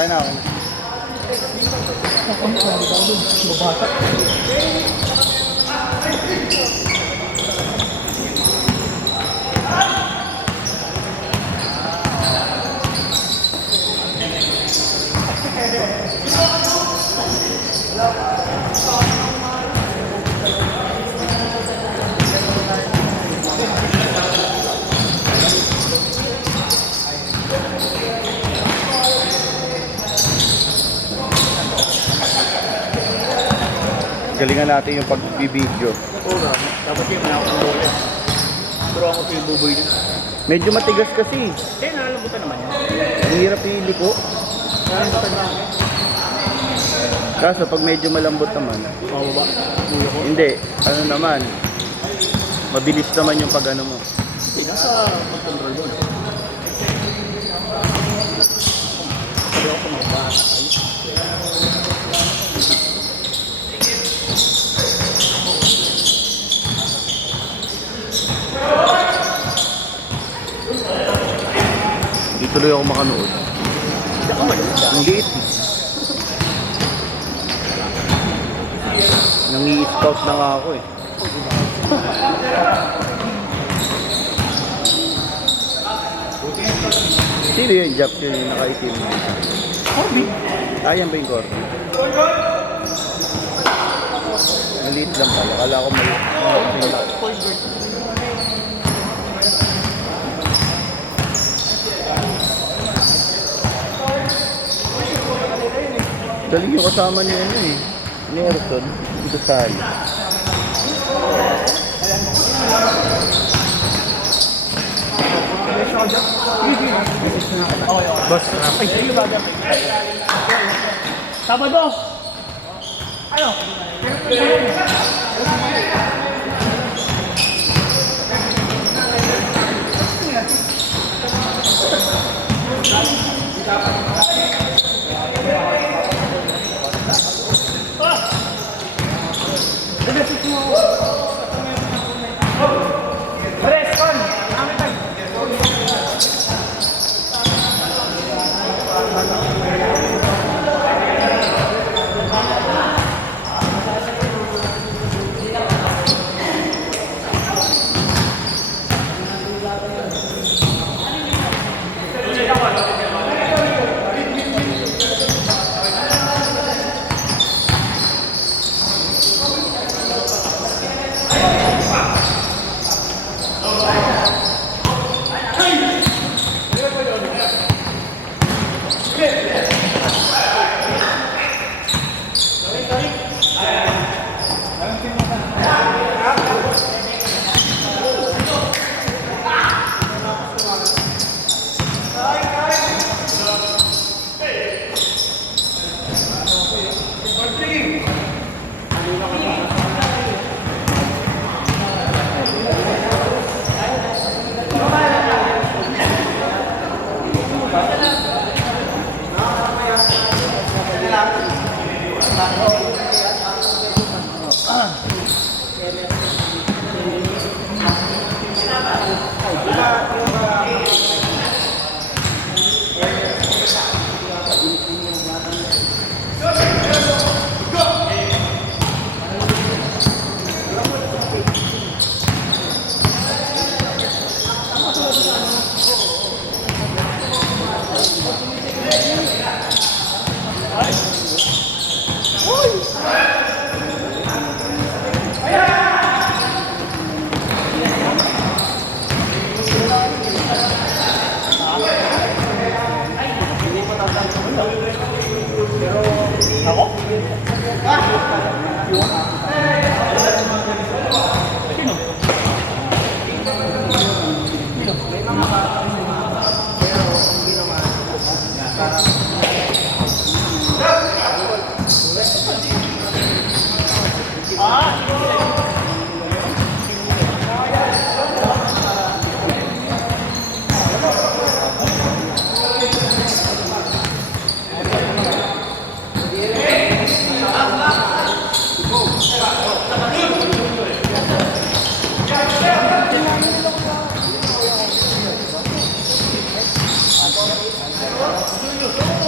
Okay na ako. Babata. Galingan natin yung pag-video. Oo nga. Dapat yung mga akong ulit. Pero ako ito yung buboy din. Medyo matigas kasi. Eh, nalabutan naman yan. Ang hirap iliko. Nalabutan na. Kaso pag medyo malambot naman, Mababa. Ulo ko. hindi, ano naman, mabilis naman yung pag ano mo. Hindi, nasa pag-control doon. Sabi ako kung mabata. Hindi tuloy ako makanood. Hindi ako maliit. Ang liit eh. Nangi-scout na nga ako eh. Sino yung job yun yung nakaitim? Corby. Ayan ba yung Corby? Maliit lang pala. Kala ko maliit. Galing yung kasama niya ano eh. Ni Erson. Dito sa hali. Boss, ay, sige ba? Sabado! Ano? Junior.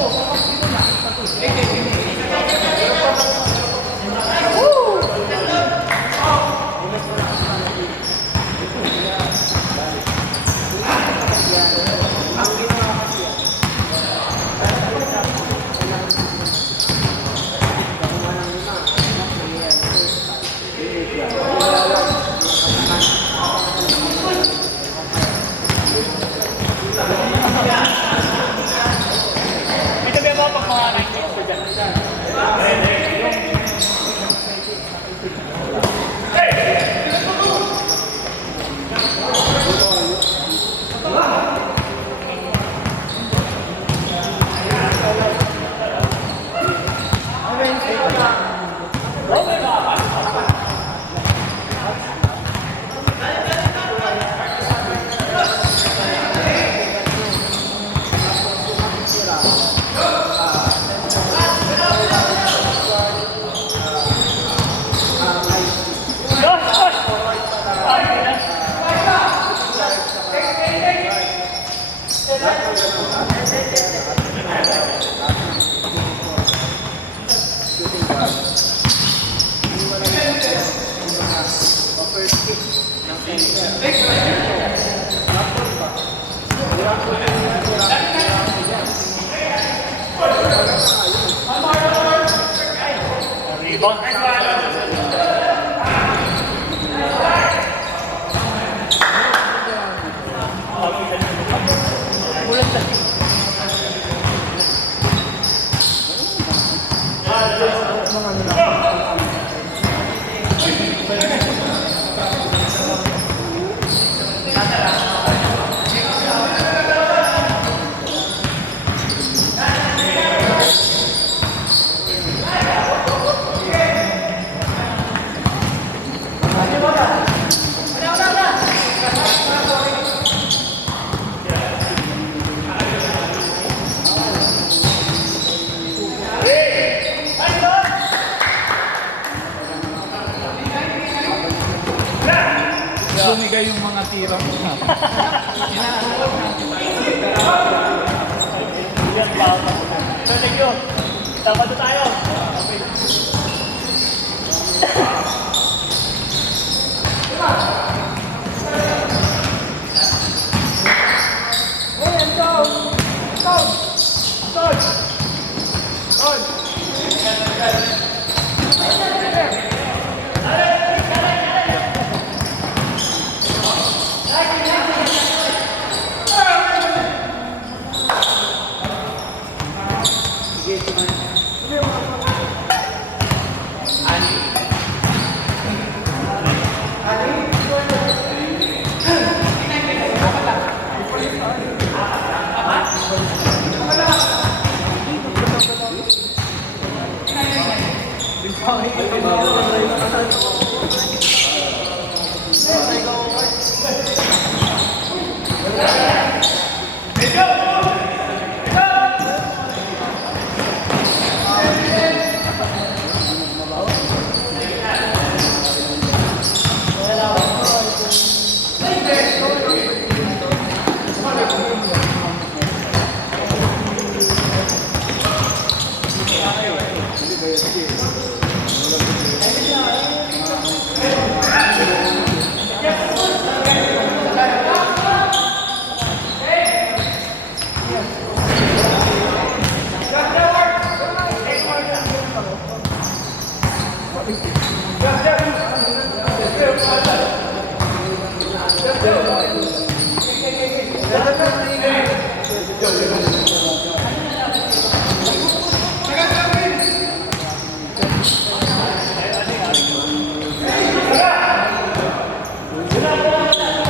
Bumigay yung mga tira mo. Yan pa. So, thank you. Tama na tayo.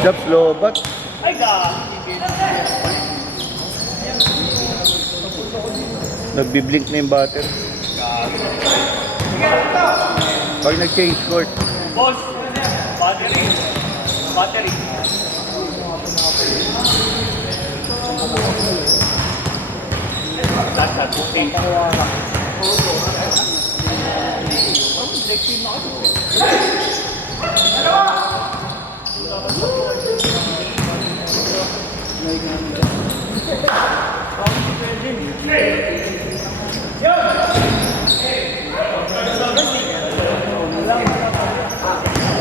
Jobs lobat. Ay, God. Nagbiblink na yung batter. Pag nag-change court. Boss. Battery. Battery. That's okay.